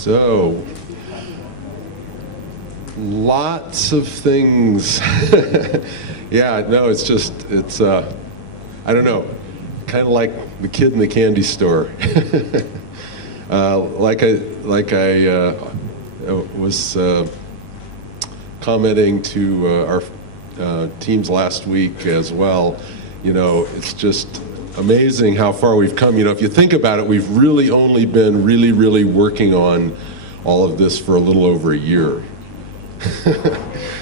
So, lots of things. Yeah, no, it's I don't know, kind of like the kid in the candy store. Like I was commenting to our teams last week as well. You know, it's just amazing how far we've come. You know, if you think about it, we've really only been really working on all of this for a little over a year.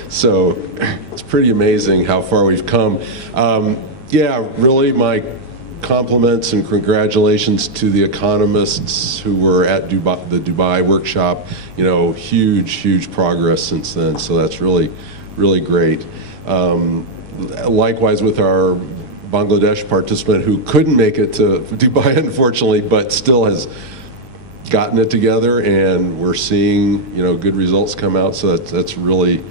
So it's pretty amazing how far we've come. Yeah, really my compliments and congratulations to the economists who were at the Dubai workshop. You know, huge progress since then, so that's really great. Likewise with our Bangladesh participant who couldn't make it to Dubai, unfortunately, but still has gotten it together, and we're seeing, you know, good results come out. So that's really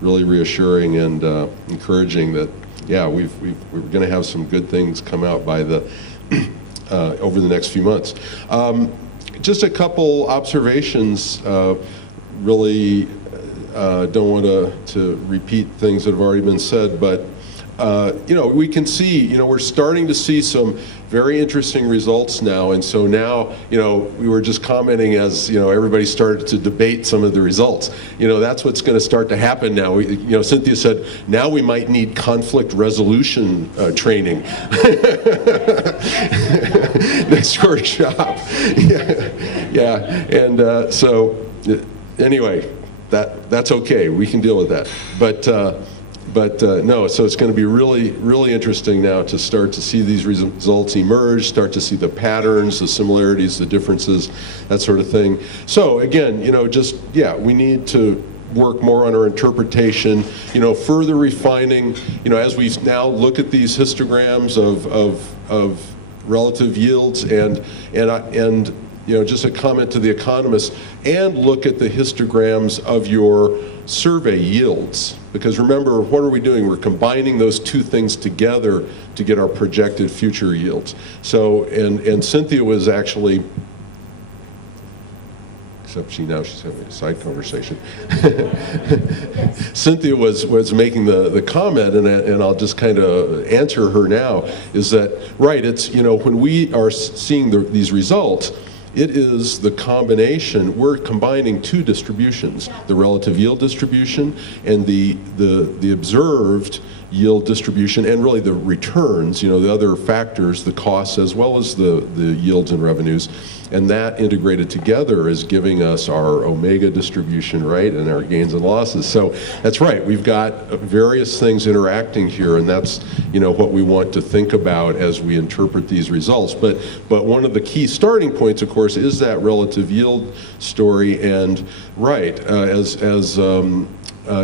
reassuring and encouraging that, yeah, we're going to have some good things come out by the over the next few months. Just a couple observations. Really don't want to repeat things that have already been said, but you know, we can see, you know, we're starting to see some very interesting results now. And so now, you know, we were just commenting as, you know, everybody started to debate some of the results. You know, that's what's going to start to happen now. You know, Cynthia said, now we might need conflict resolution training. Next workshop. Yeah. And so anyway, that's okay. We can deal with that. But no, so it's going to be really interesting now to start to see these results emerge, start to see the patterns, the similarities, the differences, that sort of thing. So again, you know, just, yeah, we need to work more on our interpretation, you know, further refining, you know, as we now look at these histograms of relative yields and you know, just a comment to the economists, and look at the histograms of your survey yields. Because remember, what are we doing? We're combining those two things together to get our projected future yields. So, and Cynthia was actually, except she's having a side conversation. Cynthia was making the comment, and I'll just kind of answer her now, is that, right, it's, you know, when we are seeing these results, it is the combination. We're combining two distributions, the relative yield distribution and the observed yield distribution, and really the returns, you know, the other factors, the costs as well as the yields and revenues. And that integrated together is giving us our omega distribution, right, and our gains and losses. So that's right, we've got various things interacting here, and that's, you know, what we want to think about as we interpret these results. But one of the key starting points, of course, is that relative yield story. And right, as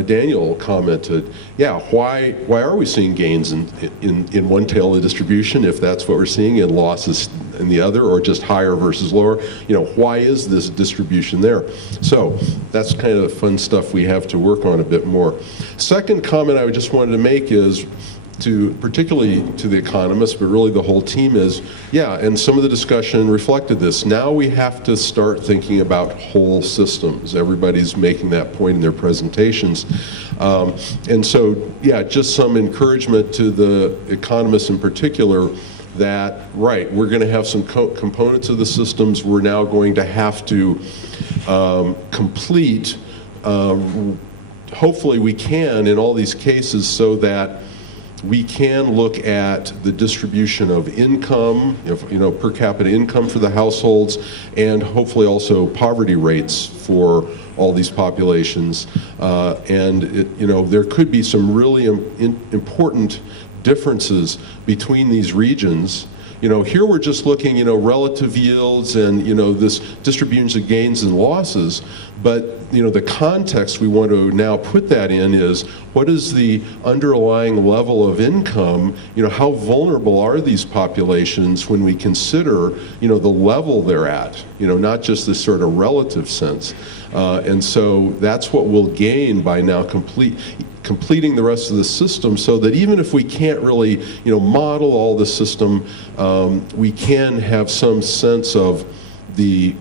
Daniel commented, yeah, why are we seeing gains in one tail of the distribution if that's what we're seeing, and losses in the other, or just higher versus lower? You know, why is this distribution there? So that's kind of fun stuff we have to work on a bit more. Second comment I just wanted to make is, particularly to the economists, but really the whole team, is, yeah, and some of the discussion reflected this. Now we have to start thinking about whole systems. Everybody's making that point in their presentations. And so, yeah, just some encouragement to the economists in particular that, right, we're going to have some components of the systems we're now going to have to complete. Hopefully we can in all these cases, so that we can look at the distribution of income, you know, per capita income for the households, and hopefully also poverty rates for all these populations. And you know, there could be some really important differences between these regions. You know, here we're just looking, you know, relative yields and, you know, this distribution of gains and losses. But, you know, the context we want to now put that in is, what is the underlying level of income? You know, how vulnerable are these populations when we consider, you know, the level they're at? You know, not just this sort of relative sense. And so that's what we'll gain by now completing the rest of the system, so that even if we can't really, you know, model all the system, we can have some sense of the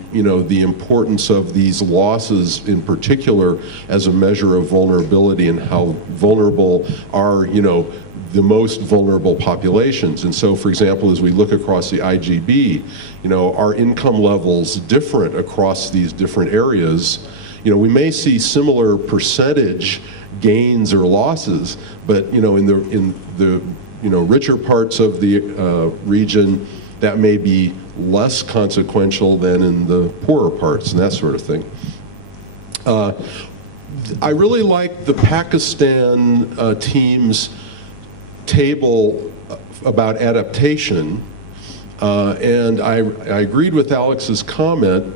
importance of these losses in particular as a measure of vulnerability and how vulnerable are, the most vulnerable populations. And so, for example, as we look across the IGB, are income levels different across these different areas? We may see similar percentage gains or losses, but in the richer parts of the region, that may be less consequential than in the poorer parts and that sort of thing. I really like the Pakistan team's table about adaptation, and I agreed with Alex's comment,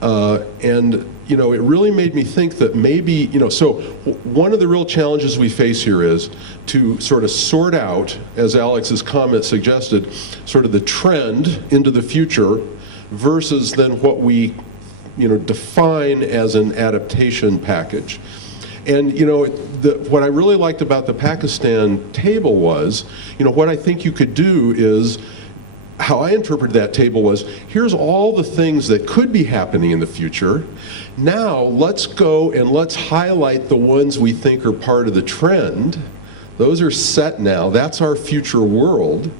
and it really made me think that maybe, so one of the real challenges we face here is to sort of sort out, as Alex's comment suggested, sort of the trend into the future versus then what we, define as an adaptation package. And what I really liked about the Pakistan table was, what I think you could do is, how I interpreted that table was, here's all the things that could be happening in the future. Now let's go and let's highlight the ones we think are part of the trend. Those are set now. That's our future world.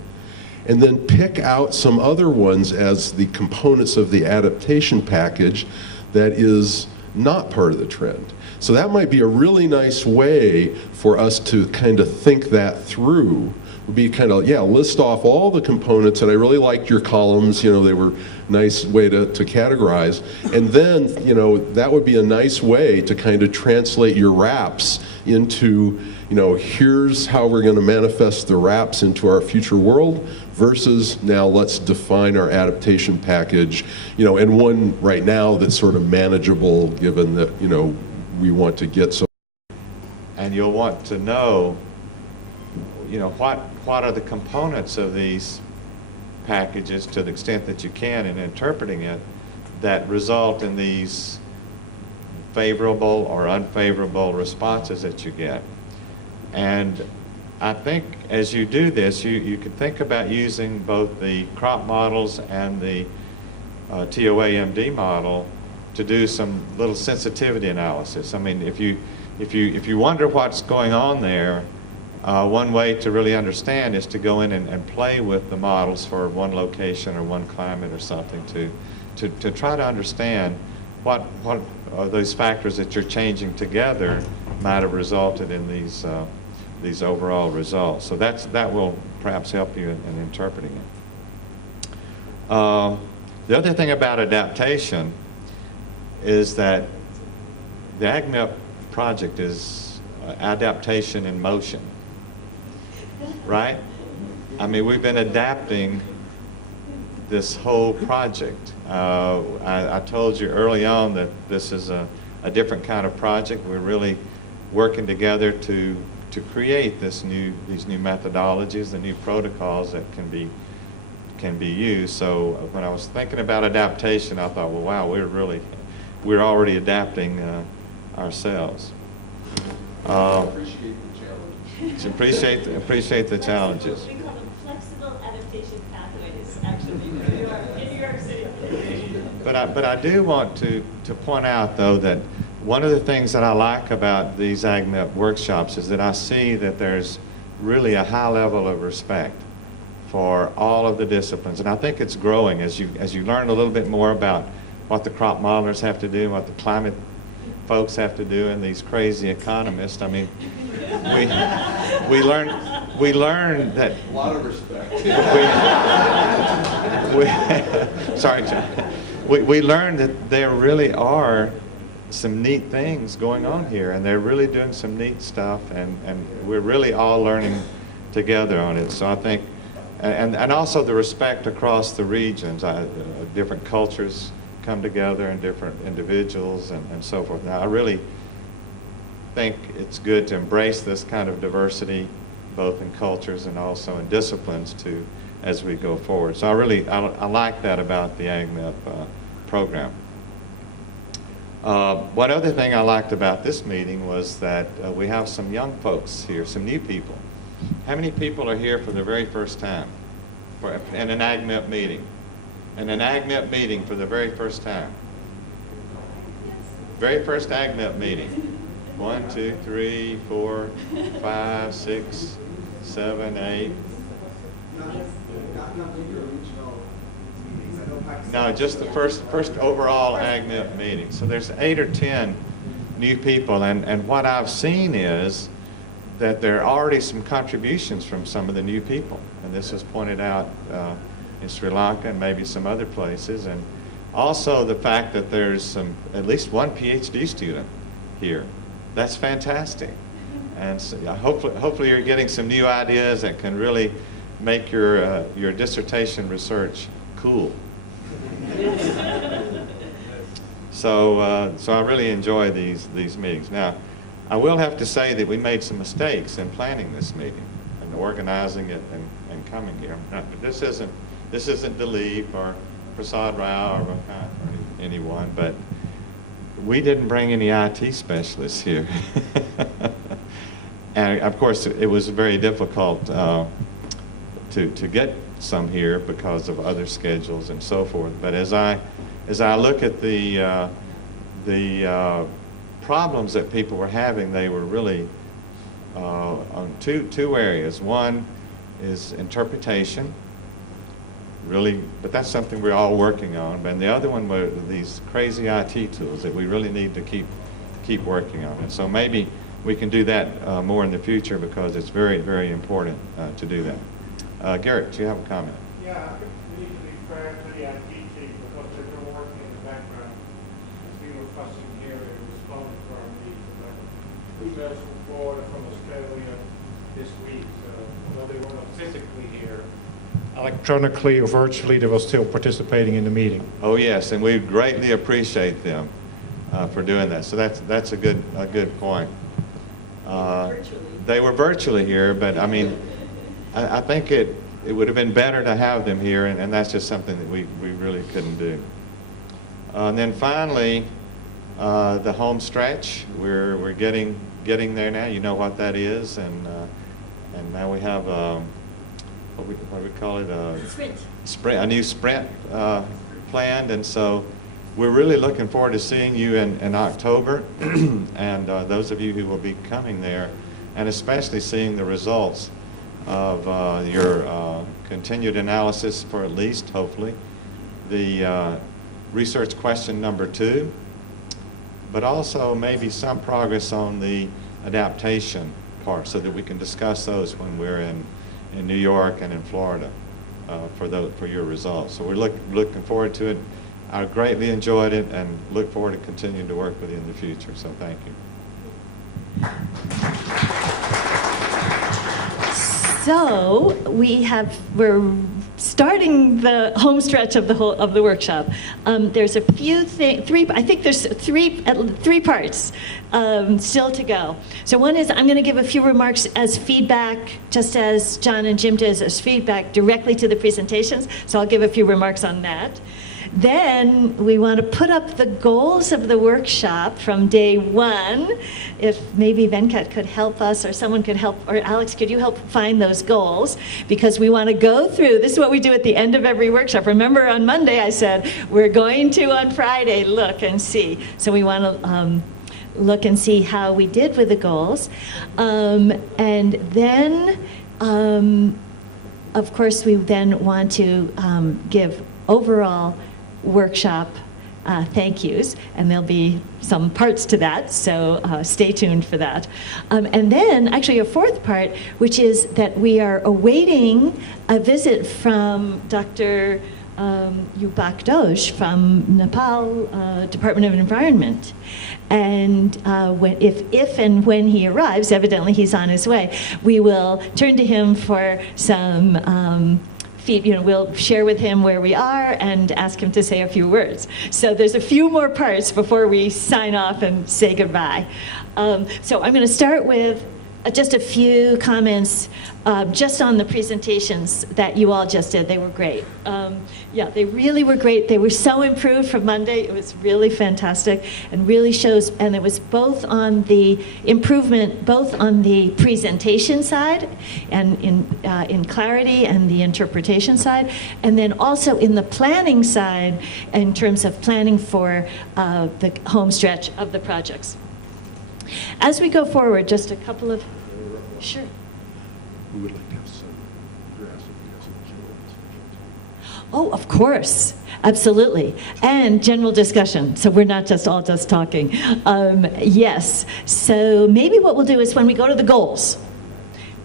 And then pick out some other ones as the components of the adaptation package that is not part of the trend. So that might be a really nice way for us to kind of think that through. Would be kind of, list off all the components, and I really liked your columns, they were a nice way to categorize. And then, that would be a nice way to kind of translate your RAPs into, here's how we're going to manifest the RAPs into our future world, versus now let's define our adaptation package, and one right now that's sort of manageable given that, we want to get so. And you'll want to know, what are the components of these packages, to the extent that you can in interpreting it, that result in these favorable or unfavorable responses that you get. And I think as you do this, you can think about using both the crop models and the TOA-MD model to do some little sensitivity analysis. I mean, if you wonder what's going on there, one way to really understand is to go in and play with the models for one location or one climate or something to try to understand what are those factors that you're changing together might have resulted in these overall results. So that will perhaps help you in interpreting it. The other thing about adaptation is that the AgMIP project is adaptation in motion. Right? I mean, we've been adapting this whole project. I told you early on that this is a different kind of project. We're really working together to create these new methodologies, the new protocols that can be used. So when I was thinking about adaptation, I thought, well, wow, we're already adapting ourselves. Appreciate the challenges. We call them flexible adaptation pathways, actually, in New York City. But I do want to point out, though, that one of the things that I like about these AgMIP workshops is that I see that there's really a high level of respect for all of the disciplines, and I think it's growing as you learn a little bit more about what the crop modelers have to do, what the climate folks have to do, and these crazy economists. I mean, we learn that. A lot of respect. Sorry, John. We learned that there really are some neat things going on here, and they're really doing some neat stuff, and we're really all learning together on it. So I think, and also the respect across the regions, different cultures come together and different individuals and so forth. Now, I really think it's good to embrace this kind of diversity, both in cultures and also in disciplines too, as we go forward. So I like that about the AgMIP program. One other thing I liked about this meeting was that we have some young folks here, some new people. How many people are here for the very first time in an AgMIP meeting? in an AgNet meeting for the very first time? Very first AgNet meeting. 1, 2, 3, 4, 5, 6, 7, 8. No, just the first overall AgNet meeting. So there's 8 or 10 new people, and what I've seen is that there are already some contributions from some of the new people, and this was pointed out in Sri Lanka and maybe some other places, and also the fact that there's at least one PhD student here. That's fantastic, and so hopefully you're getting some new ideas that can really make your dissertation research cool. So I really enjoy these meetings. Now, I will have to say that we made some mistakes in planning this meeting and organizing it and coming here. Now, this isn't Dilip or Prasad Rao or Rakat or anyone, but we didn't bring any IT specialists here. And of course, it was very difficult to get some here because of other schedules and so forth. But as I look at the problems that people were having, they were really on two areas. One is interpretation, really, but that's something we're all working on. And the other one were these crazy IT tools that we really need to keep working on. And so maybe we can do that more in the future, because it's very, very important to do that. Garrett, do you have a comment? Yeah, I think we need to be fair to the IT team, because they've been working in the background. As we were fussing here, they responded to our needs. Emails from Florida, from Australia this week, although they were not physically here, electronically or virtually, they were still participating in the meeting. Oh yes, and we greatly appreciate them for doing that. So that's a good point. They were virtually here, but I mean, I think it would have been better to have them here, and that's just something that we really couldn't do. And then finally, the home stretch. We're getting there now. You know what that is, and now we have what we call it, a new sprint planned, and so we're really looking forward to seeing you in October, and those of you who will be coming there, and especially seeing the results of your continued analysis for at least, hopefully, the research question number 2, but also maybe some progress on the adaptation part, so that we can discuss those when we're in New York and in Florida for your results. So we're looking forward to it. I greatly enjoyed it and look forward to continuing to work with you in the future. So thank you. So we're starting the home stretch of the workshop. There's a few I think there's three parts still to go. So one is I'm going to give a few remarks as feedback, just as John and Jim did, as feedback directly to the presentations. So I'll give a few remarks on that. Then we want to put up the goals of the workshop from day 1. If maybe Venkat could help us, or someone could help, or Alex, could you help find those goals? Because we want to go through, this is what we do at the end of every workshop. Remember on Monday I said, we're going to on Friday look and see. So we want to look and see how we did with the goals. And then, of course, we then want to give overall workshop thank yous, and there'll be some parts to that, so stay tuned for that. And then actually a fourth part, which is that we are awaiting a visit from Dr. Yubak Dosh from Nepal Department of Environment. And if and when he arrives, evidently he's on his way, we will turn to him for some we'll share with him where we are and ask him to say a few words. So there's a few more parts before we sign off and say goodbye. So I'm going to start with just a few comments just on the presentations that you all just did. They were great. Yeah, they really were great. They were so improved from Monday. It was really fantastic and really shows, and it was both on the improvement, both on the presentation side and in clarity and the interpretation side, and then also in the planning side in terms of planning for the home stretch of the projects. As we go forward, just a couple of, sure. We would like to have some drafts of the SMG. Oh, of course, absolutely. And general discussion, so we're not just all just talking. Yes, so maybe what we'll do is when we go to the goals,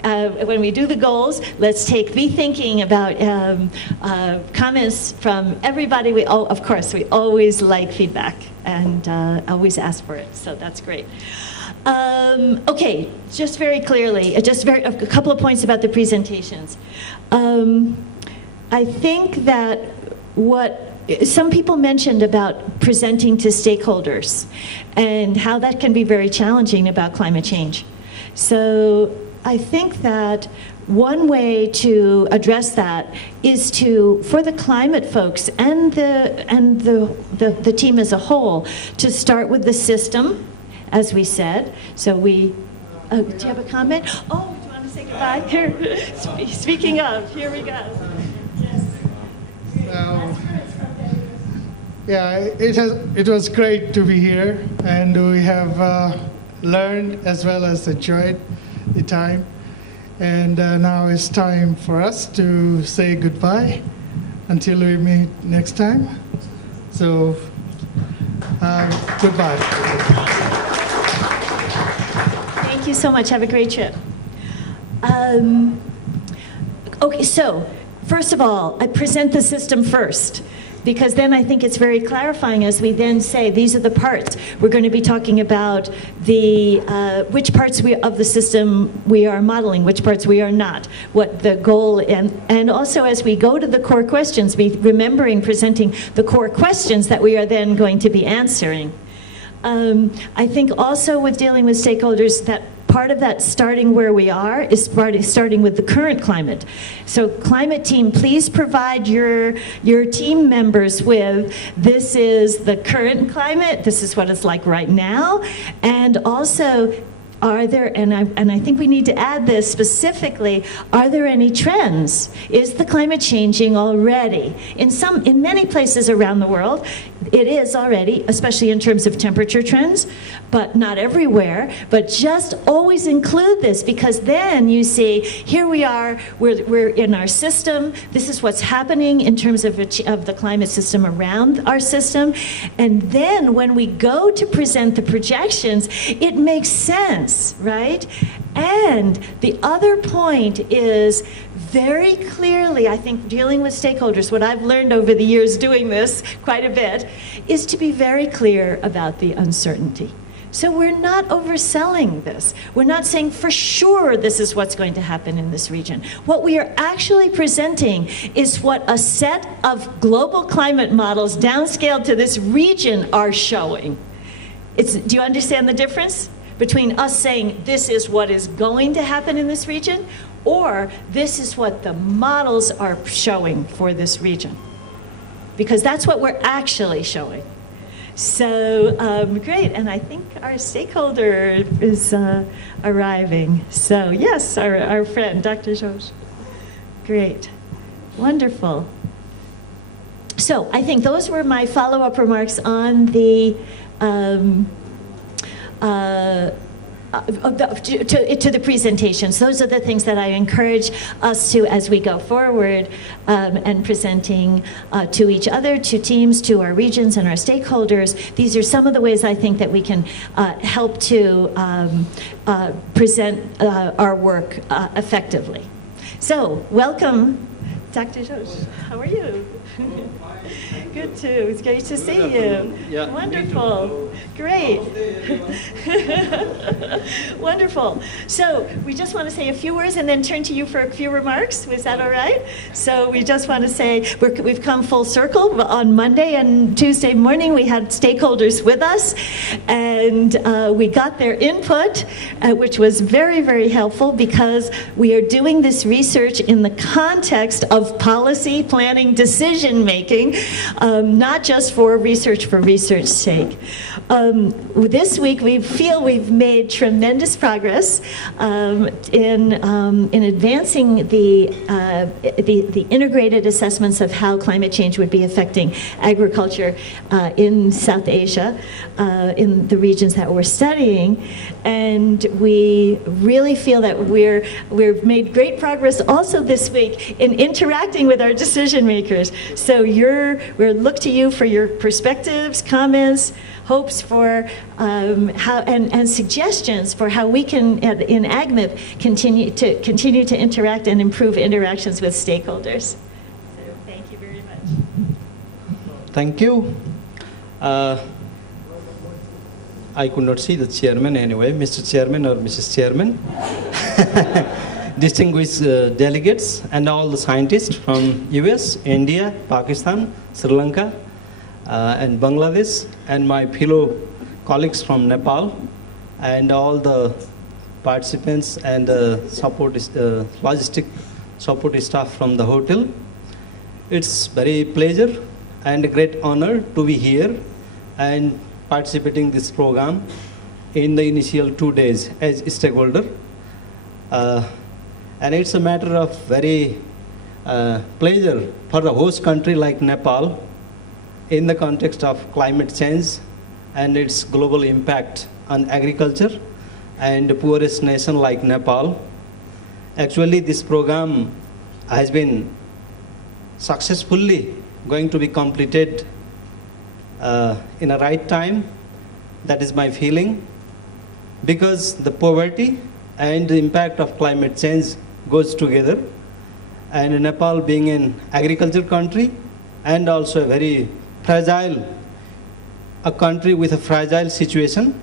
when we do the goals, let's be thinking about comments from everybody. Of course, we always like feedback and always ask for it, so that's great. Okay, just very clearly, a couple of points about the presentations. I think that what some people mentioned about presenting to stakeholders and how that can be very challenging about climate change. So I think that one way to address that is for the climate folks and the team as a whole to start with the system, as we said. So do you have a comment? Oh, do you want to say goodbye? Here, speaking of, here we go. Yes. Yeah, it was great to be here, and we have learned as well as enjoyed the time. And now it's time for us to say goodbye until we meet next time. So, goodbye. Thank you so much. Have a great trip. Okay, so first of all, I present the system first, because then I think it's very clarifying as we then say, these are the parts. We're going to be talking about which parts of the system we are modeling, which parts we are not, what the goal, and also as we go to the core questions, remembering presenting the core questions that we are then going to be answering. I think also with dealing with stakeholders, that part of that starting where we are is starting with the current climate. So climate team, please provide your team members with, this is the current climate, this is what it's like right now, and also are there, and I think we need to add this specifically, are there any trends? Is the climate changing already? In many places around the world, it is already, especially in terms of temperature trends, but not everywhere. But just always include this, because then you see, here we are, we're in our system, this is what's happening in terms of the climate system around our system. And then when we go to present the projections, it makes sense. Right? And the other point is very clearly, I think, dealing with stakeholders, what I've learned over the years doing this quite a bit, is to be very clear about the uncertainty. So we're not overselling this. We're not saying for sure this is what's going to happen in this region. What we are actually presenting is what a set of global climate models downscaled to this region are showing. Do you understand the difference between us saying this is what is going to happen in this region, or this is what the models are showing for this region? Because that's what we're actually showing. So great, and I think our stakeholder is arriving. So yes, our friend, Dr. George. Great, wonderful. So I think those were my follow-up remarks on the to the presentations. Those are the things that I encourage us to as we go forward and presenting to each other, to teams, to our regions and our stakeholders. These are some of the ways I think that we can help to present our work effectively. So welcome, Dr. Josh. How are you? Good too. It's great to see you. Yeah, me Wonderful. too. Great. Namaste, Wonderful. So we just want to say a few words and then turn to you for a few remarks. Was that all right? So we just want to say we've come full circle. On Monday and Tuesday morning, we had stakeholders with us, and we got their input, which was very, very helpful because we are doing this research in the context of policy planning, decision making, not just for research's sake. This week, we feel we've made tremendous progress in advancing the integrated assessments of how climate change would be affecting agriculture in South Asia, in the regions that we're studying, and we really feel that we've made great progress also this week in interacting with our decision makers. So we look to you for your perspectives, comments, hopes for how and suggestions for how we can in AgMIP continue to interact and improve interactions with stakeholders. So thank you very much. Thank you. I could not see the chairman anyway, Mr. Chairman or Mrs. Chairman. Distinguished delegates and all the scientists from US, India, Pakistan, Sri Lanka, and Bangladesh, and my fellow colleagues from Nepal, and all the participants and logistic support staff from the hotel. It's very pleasure and a great honor to be here and participating in this program in the initial 2 days as stakeholder. And it's a matter of very pleasure for the host country like Nepal in the context of climate change and its global impact on agriculture and the poorest nation like Nepal. Actually, this program has been successfully going to be completed in a right time. That is my feeling, because the poverty and the impact of climate change goes together, and Nepal being an agriculture country and also a very fragile, a country with a fragile situation.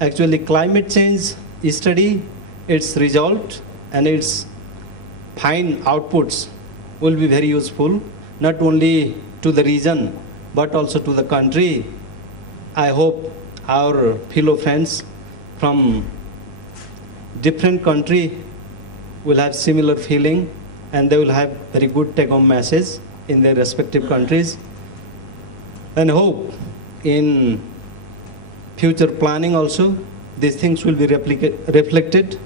Actually, climate change study, its result and its fine outputs will be very useful, not only to the region, but also to the country. I hope our fellow friends from different country will have similar feeling, and they will have very good take-home message in their respective countries. And hope in future planning also, these things will be reflected,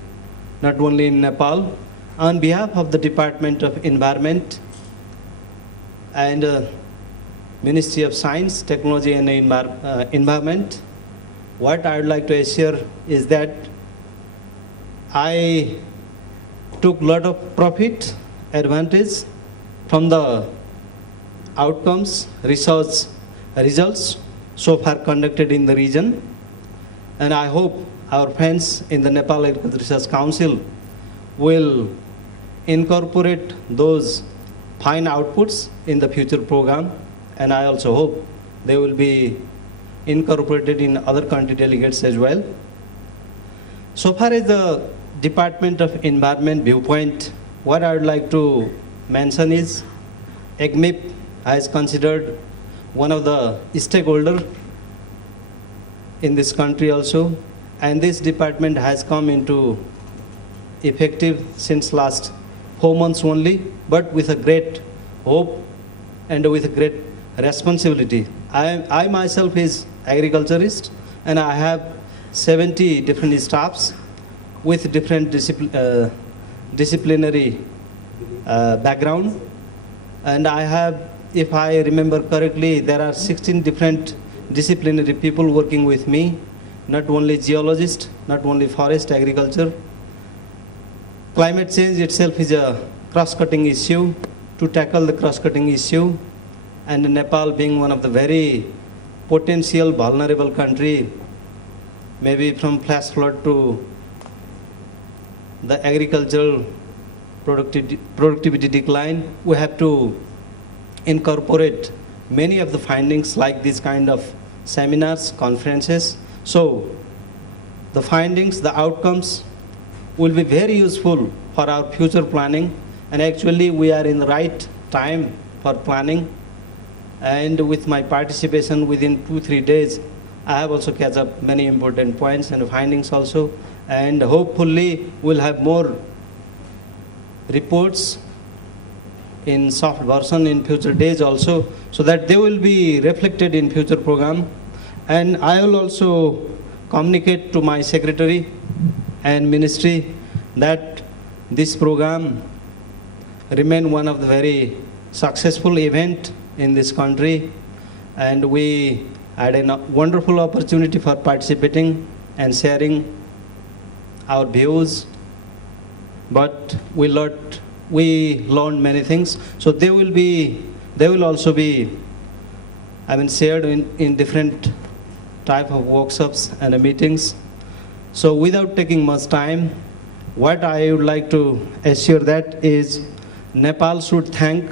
not only in Nepal. On behalf of the Department of Environment and Ministry of Science, Technology and Environment, what I would like to assure is that I took a lot of profit, advantage from the outcomes, results so far conducted in the region. And I hope our friends in the Nepal Agricultural Research Council will incorporate those fine outputs in the future program. And I also hope they will be incorporated in other country delegates as well. So far as the Department of Environment viewpoint, what I would like to mention is AgMIP has considered one of the stakeholders in this country also, and this department has come into effective since last 4 months only, but with a great hope and with a great responsibility. I myself is agriculturist, and I have 70 different staffs with different disciplinary background, and I have, if I remember correctly, there are 16 different disciplinary people working with me, not only geologists, not only forest agriculture. Climate change itself is a cross-cutting issue. To tackle the cross-cutting issue, and Nepal being one of the very potential vulnerable country, maybe from flash flood to the agricultural productivity decline, we have to incorporate many of the findings like this kind of seminars, conferences. So the findings, the outcomes will be very useful for our future planning. And actually we are in the right time for planning. And with my participation within 2-3 days, I have also catch up many important points and findings also. And hopefully we'll have more reports in soft version in future days also, so that they will be reflected in future program. And I will also communicate to my secretary and ministry that this program remain one of the very successful event in this country, and we had a wonderful opportunity for participating and sharing our views, but we learned many things. So they will also be, shared in different type of workshops and meetings. So without taking much time, what I would like to assure that is Nepal should thank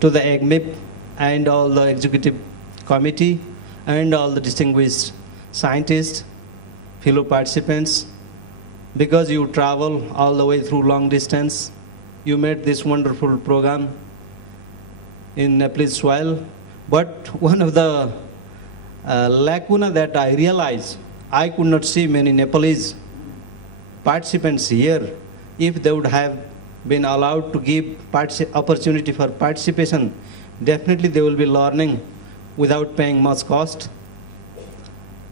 to the AGMIP and all the executive committee and all the distinguished scientists, fellow participants, because you travel all the way through long distance. You made this wonderful program in Nepalese soil. But one of the lacuna that I realized, I could not see many Nepalese participants here. If they would have been allowed to give opportunity for participation, definitely they will be learning without paying much cost.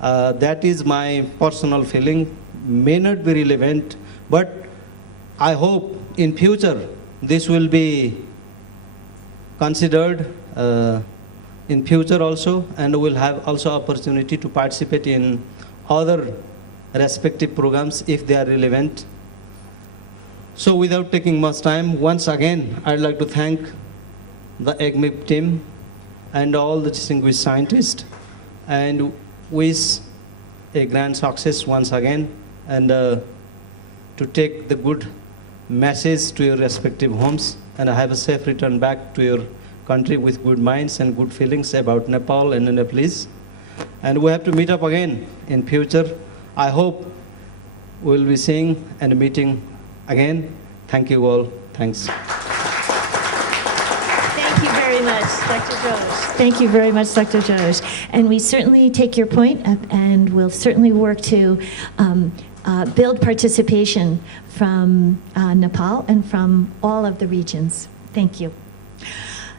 That is my personal feeling. May not be relevant, but I hope in future this will be considered in future also, and we'll have also opportunity to participate in other respective programs if they are relevant. So without taking much time, once again, I'd like to thank the AGMIP team and all the distinguished scientists, and wish a grand success once again, and to take the good message to your respective homes, and have a safe return back to your country with good minds and good feelings about Nepal and Nepalese. And we have to meet up again in future. I hope we'll be seeing and meeting again. Thank you all. Thanks. Thank you very much, Dr. Josh. Thank you very much, Dr. Josh. And we certainly take your point, and we'll certainly work to build participation from Nepal and from all of the regions. Thank you.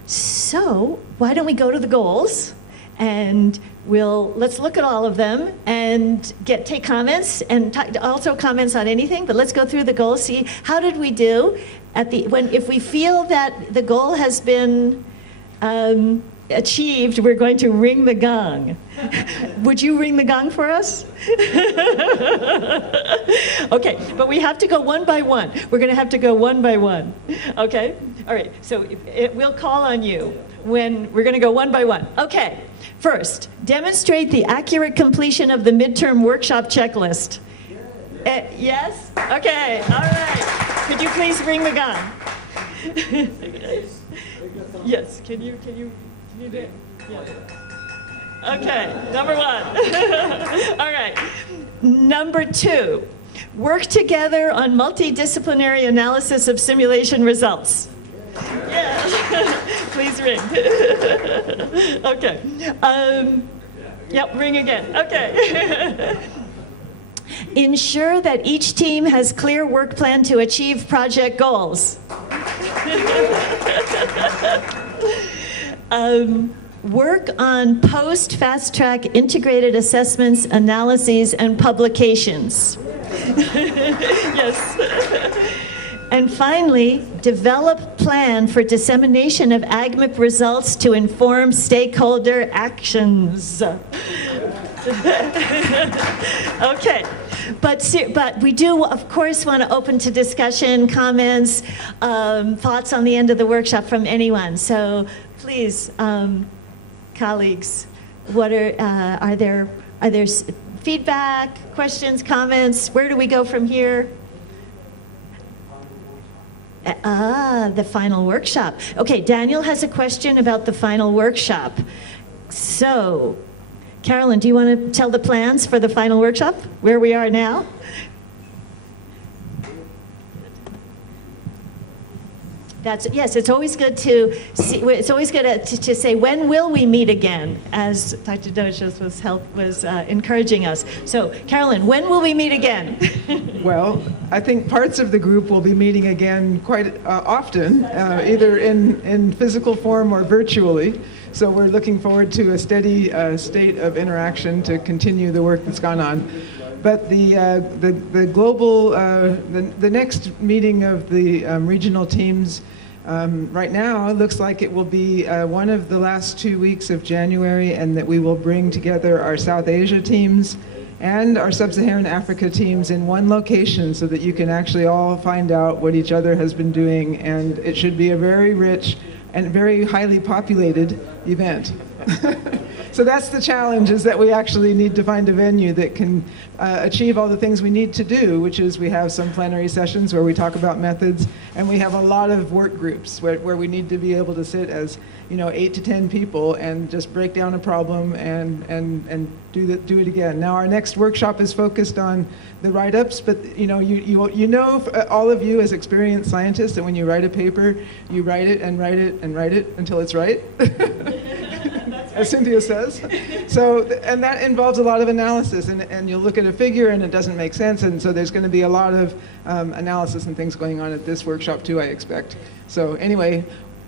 So why don't we go to the goals, and let's look at all of them and take comments, and also comments on anything, but let's go through the goals, see how did we do if we feel that the goal has been achieved, we're going to ring the gong. Would you ring the gong for us? Okay, but we have to go one by one. We're going to have to go one by one. Okay? All right, so we'll call on you when we're going to go one by one. Okay, first, demonstrate the accurate completion of the midterm workshop checklist. Yes? Okay, all right. Could you please ring the gong? Yes, can you do it? Yes. Okay, number one. All right. Number two, work together on multidisciplinary analysis of simulation results. Yeah. Please ring. Okay. Yep, ring again. Okay. Ensure that each team has clear work plan to achieve project goals. Work on post-fast-track integrated assessments, analyses, and publications. Yes. And finally, develop plan for dissemination of AGMIP results to inform stakeholder actions. Okay. But we do, of course, want to open to discussion, comments, thoughts on the end of the workshop from anyone. So please, colleagues, what are there feedback, questions, comments? Where do we go from here? The final workshop. Okay, Daniel has a question about the final workshop. So, Carolyn, do you want to tell the plans for the final workshop, where we are now? Yes, it's always good to see, it's always good to say, when will we meet again, as Dr. Dozius was encouraging us. So, Carolyn, when will we meet again? Well, I think parts of the group will be meeting again quite often, either in physical form or virtually. So we're looking forward to a steady state of interaction to continue the work that's gone on. But the global, the next meeting of the regional teams right now looks like it will be one of the last 2 weeks of January, and that we will bring together our South Asia teams and our Sub-Saharan Africa teams in one location so that you can actually all find out what each other has been doing, and it should be a very rich and very highly populated event. So that's the challenge, is that we actually need to find a venue that can achieve all the things we need to do, which is we have some plenary sessions where we talk about methods, and we have a lot of work groups where we need to be able to sit as 8 to 10 people and just break down a problem and do it again. Now our next workshop is focused on the write-ups, but all of you as experienced scientists, that when you write a paper, you write it and write it and write it until it's right. As Cynthia says. So, and that involves a lot of analysis, and you'll look at a figure and it doesn't make sense, and so there's going to be a lot of analysis and things going on at this workshop too, I expect. So anyway,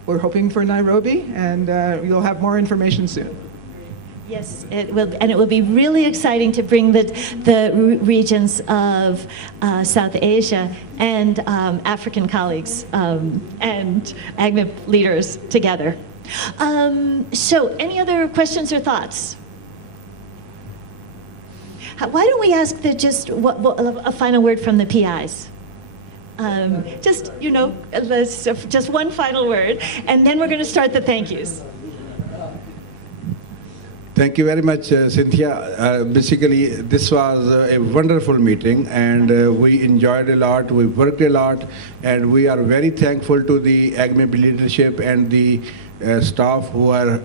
we're hoping for Nairobi, and you'll have more information soon. Yes, it will, and it will be really exciting to bring the regions of South Asia and African colleagues and AGMIP leaders together. So, any other questions or thoughts? Why don't we ask a final word from the PIs? Just one final word, and then we're going to start the thank yous. Thank you very much, Cynthia. Basically, this was a wonderful meeting, and we enjoyed a lot, we worked a lot, and we are very thankful to the AGMIP leadership and the staff who are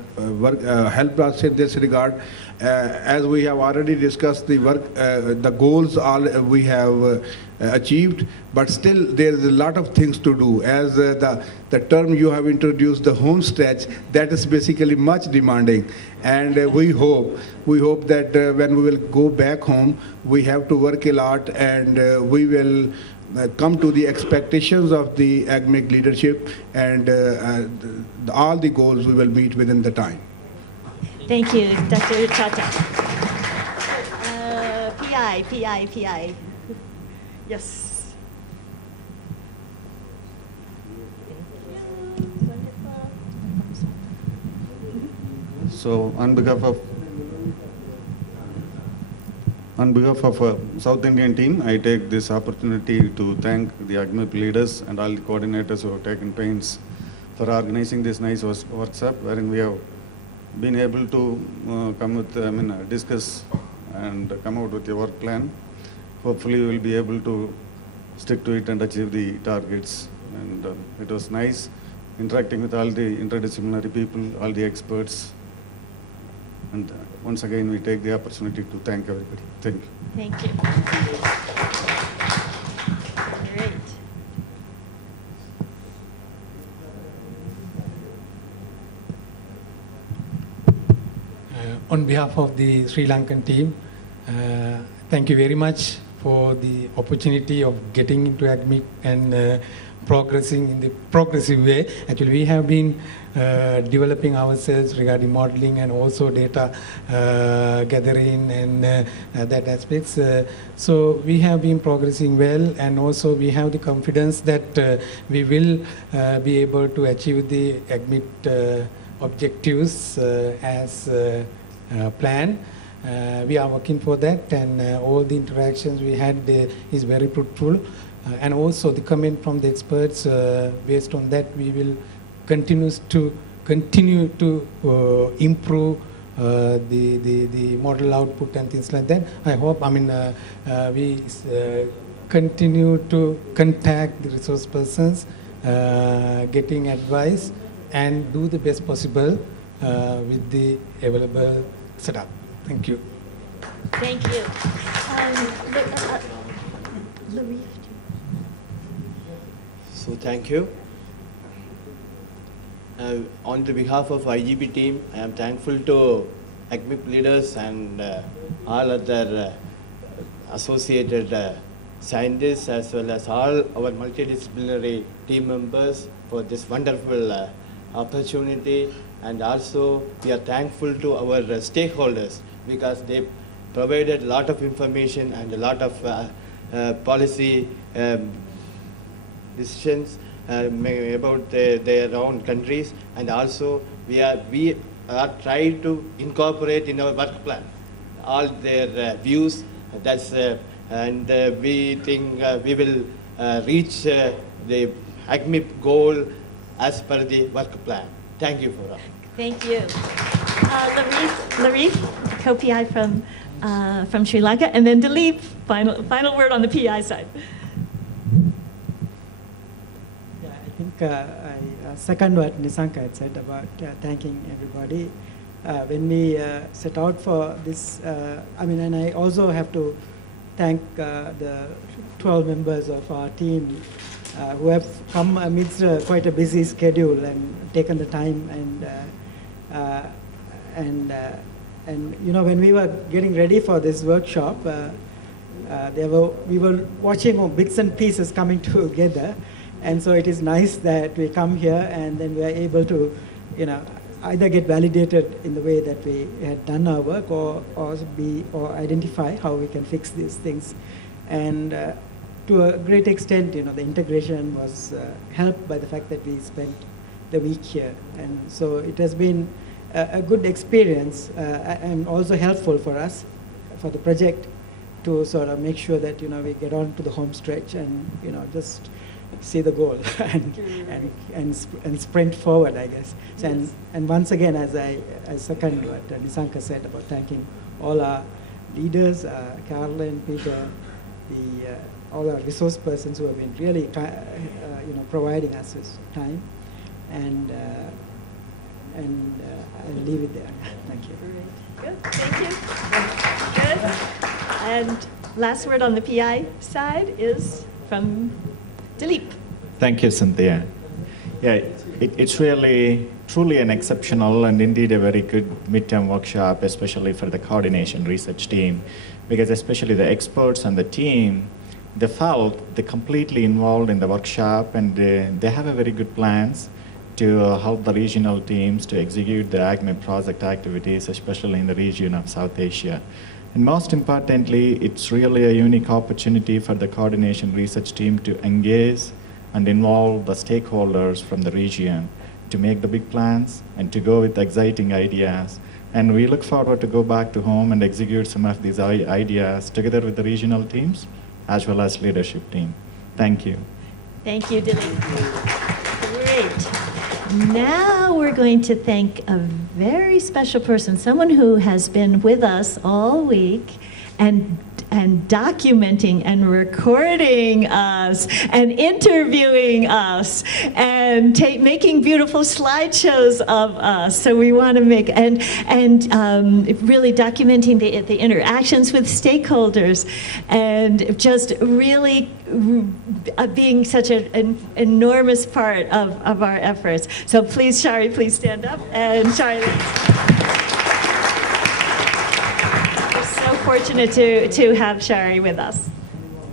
helped us in this regard. As we have already discussed the work, the goals all we have achieved, but still there is a lot of things to do. As the term you have introduced, the home stretch, that is basically much demanding, and we hope that when we will go back home, we have to work a lot, and we will come to the expectations of the AGMIC leadership, and all the goals we will meet within the time. Thank you, Dr. Chata. PI. Yes. So on behalf of South Indian team, I take this opportunity to thank the AGMIP leaders and all the coordinators who have taken pains for organizing this nice workshop, wherein we have been able to discuss and come out with a work plan. Hopefully we will be able to stick to it and achieve the targets. And it was nice interacting with all the interdisciplinary people, all the experts. And once again, we take the opportunity to thank everybody. Thank you. Thank you. Great. On behalf of the Sri Lankan team, thank you very much for the opportunity of getting into AGMIC and progressing in the progressive way. Actually, we have been developing ourselves regarding modeling and also data gathering and that aspects. So we have been progressing well, and also we have the confidence that we will be able to achieve the AGMIC objectives as planned. We are working for that, and all the interactions we had is very fruitful. And also the comment from the experts, based on that, we will continue to improve the model output and things like that. I hope, we continue to contact the resource persons getting advice, and do the best possible with the available setup. Thank you. Thank you. Larif. So thank you. On the behalf of IGB team, I am thankful to ACMIP leaders and all other associated scientists, as well as all our multidisciplinary team members for this wonderful opportunity. And also we are thankful to our stakeholders because they provided a lot of information and a lot of policy decisions about their own countries, and also we are trying to incorporate in our work plan all their views. And we think we will reach the ACMIP goal as per the work plan. Thank you for all. Thank you. Larif, co-PI from Sri Lanka, and then Dilip, final word on the PI side. I think I second what Nisanka had said about thanking everybody. When we set out for this, and I also have to thank the 12 members of our team who have come amidst quite a busy schedule and taken the time and when we were getting ready for this workshop, we were watching bits and pieces coming together. And so it is nice that we come here and then we are able to, either get validated in the way that we had done our work or identify how we can fix these things. And to a great extent, the integration was helped by the fact that we spent the week here. And so it has been a good experience and also helpful for us, for the project, to sort of make sure that, we get on to the home stretch and, just see the goal and sprint forward, I guess. So, and once again, as I second what Nisanka said about thanking all our leaders, Carolyn, Peter, all our resource persons who have been really, providing us this time, and I'll leave it there. Thank you. Good. Thank you. Good. And last word on the PI side is from Dilip. Thank you, Cynthia. Yeah, it's really, truly an exceptional and indeed a very good midterm workshop, especially for the coordination research team, because especially the experts and the team, they felt they're completely involved in the workshop, and they have a very good plans to help the regional teams to execute the ACMIP project activities, especially in the region of South Asia. And most importantly, it's really a unique opportunity for the coordination research team to engage and involve the stakeholders from the region to make the big plans and to go with exciting ideas. And we look forward to go back to home and execute some of these ideas together with the regional teams as well as leadership team. Thank you. Thank you, Dilip. Great. Now we're going to thank a very special person, someone who has been with us all week and documenting and recording us and interviewing us and making beautiful slideshows of us. So we want to make and really documenting the interactions with stakeholders and just really being such an enormous part of our efforts. So please, Shari, please stand up. And Shari, fortunate to have Shari with us.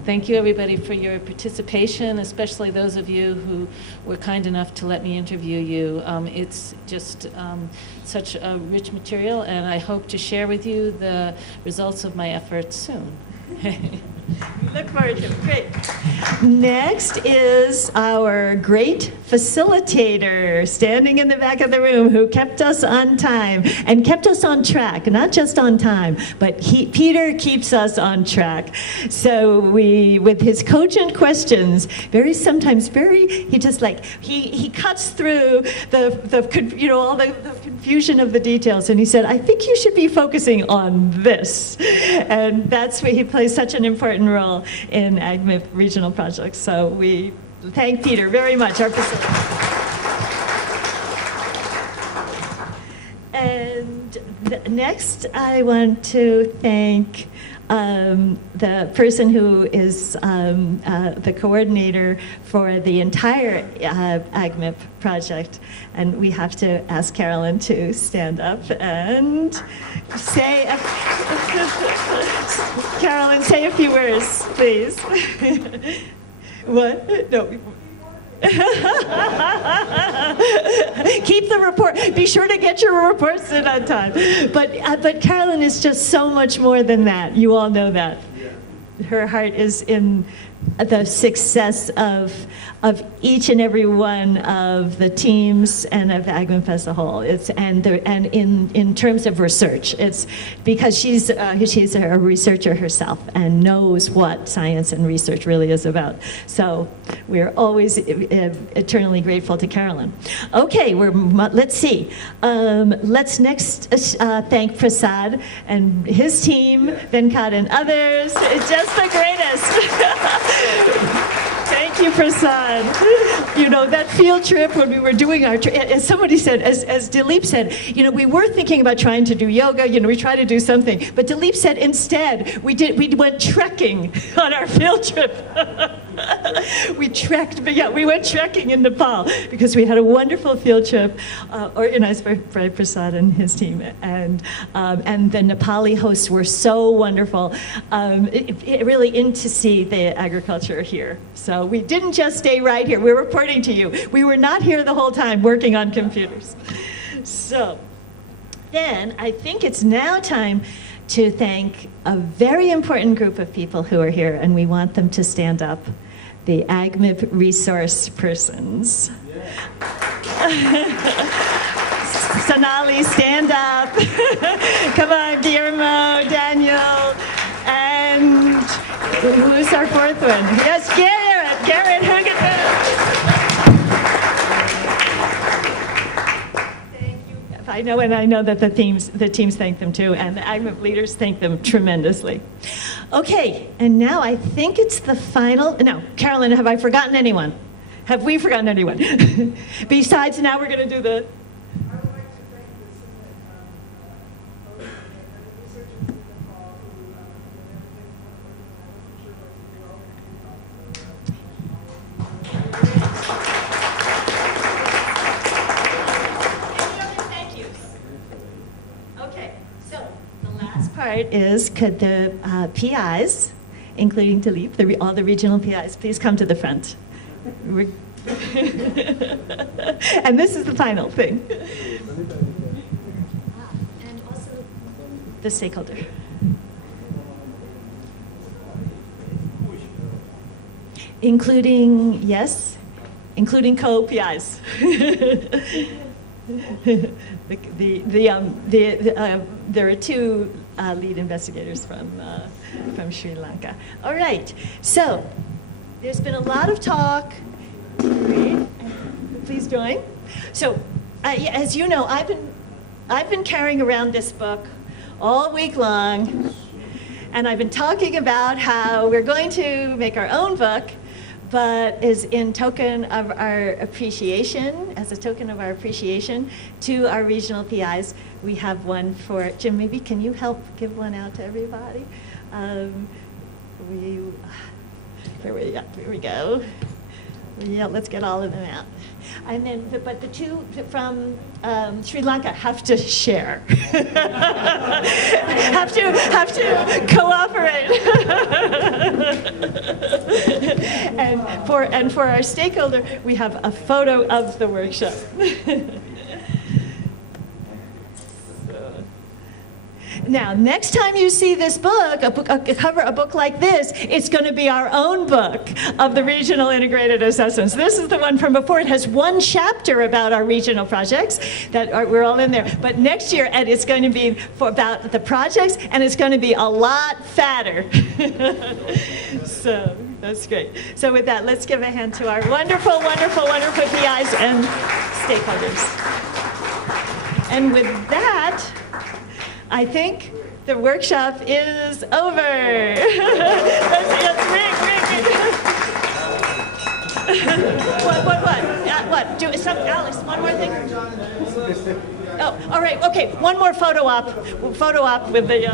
Thank you, everybody, for your participation, especially those of you who were kind enough to let me interview you. It's just such a rich material, and I hope to share with you the results of my efforts soon. Look forward to it. Great. Next is our great facilitator standing in the back of the room who kept us on time and kept us on track, not just on time, but Peter keeps us on track. So with his cogent questions, he cuts through all the confusion of the details, and he said, I think you should be focusing on this. And that's where he plays such an important role in ACMIP regional projects. So we thank Peter very much, our facilitator. And next, I want to thank the person who is the coordinator for the entire AgMIP project. And we have to ask Carolyn to stand up and say, Carolyn, say a few words, please. What? No. Keep the report. Be sure to get your reports in on time. But Carolyn is just so much more than that. You all know that. Her heart is in the success of each and every one of the teams and of AgMIP as a whole. And in terms of research, it's because she's a researcher herself and knows what science and research really is about. So we're always eternally grateful to Carolyn. Okay, let's see. Let's next thank Prasad and his team, Venkat and others. It's just the greatest. Thank you, Prasad. You know, that field trip when we were doing our, as somebody said, as Dilip said, you know, we were thinking about trying to do yoga, you know, we tried to do something, but Dilip said instead, we went trekking on our field trip. We went trekking in Nepal because we had a wonderful field trip organized by Prasad and his team, and the Nepali hosts were so wonderful, really in to see the agriculture here. So we didn't just stay right here. We're reporting to you. We were not here the whole time working on computers. So then I think it's now time to thank a very important group of people who are here, and we want them to stand up. The AgMIP resource persons. Sonali, stand up. Come on, Guillermo, Daniel, and who's our fourth one? Yes, Garrett. Garrett, hug it back. Thank you. I know, and I know that the teams thank them too, and the AgMIP leaders thank them tremendously. Okay, and now I think it's the final. No, Carolyn, have I forgotten anyone? Have we forgotten anyone? Besides, now we're going to do the. I would like to thank the researchers in Nepal who Any other thank yous? Okay, so the last part is, could the PIs, including Dilip, all the regional PIs, please come to the front. And this is the final thing. And also the stakeholder. Including, yes, including co-PIs. There are two lead investigators from Sri Lanka. All right, so there's been a lot of talk. Please join. So, as you know, I've been carrying around this book all week long, and I've been talking about how we're going to make our own book, but as a token of our appreciation to our regional PIs, we have one for Jim. Maybe can you help give one out to everybody? Here we go. Yeah, let's get all of them out. And then, but the two from Sri Lanka have to share. have to cooperate. and for our stakeholder, we have a photo of the workshop. Now, next time you see this book, a book like this, it's going to be our own book of the regional integrated assessments. This is the one from before. It has one chapter about our regional projects we're all in there. But next year, and it's going to be about the projects, and it's going to be a lot fatter. So that's great. So with that, let's give a hand to our wonderful, wonderful, wonderful PIs and stakeholders. And with that, I think the workshop is over. Let's ring. there's some, Alex, one more thing? Oh, all right, okay, one more photo op with the,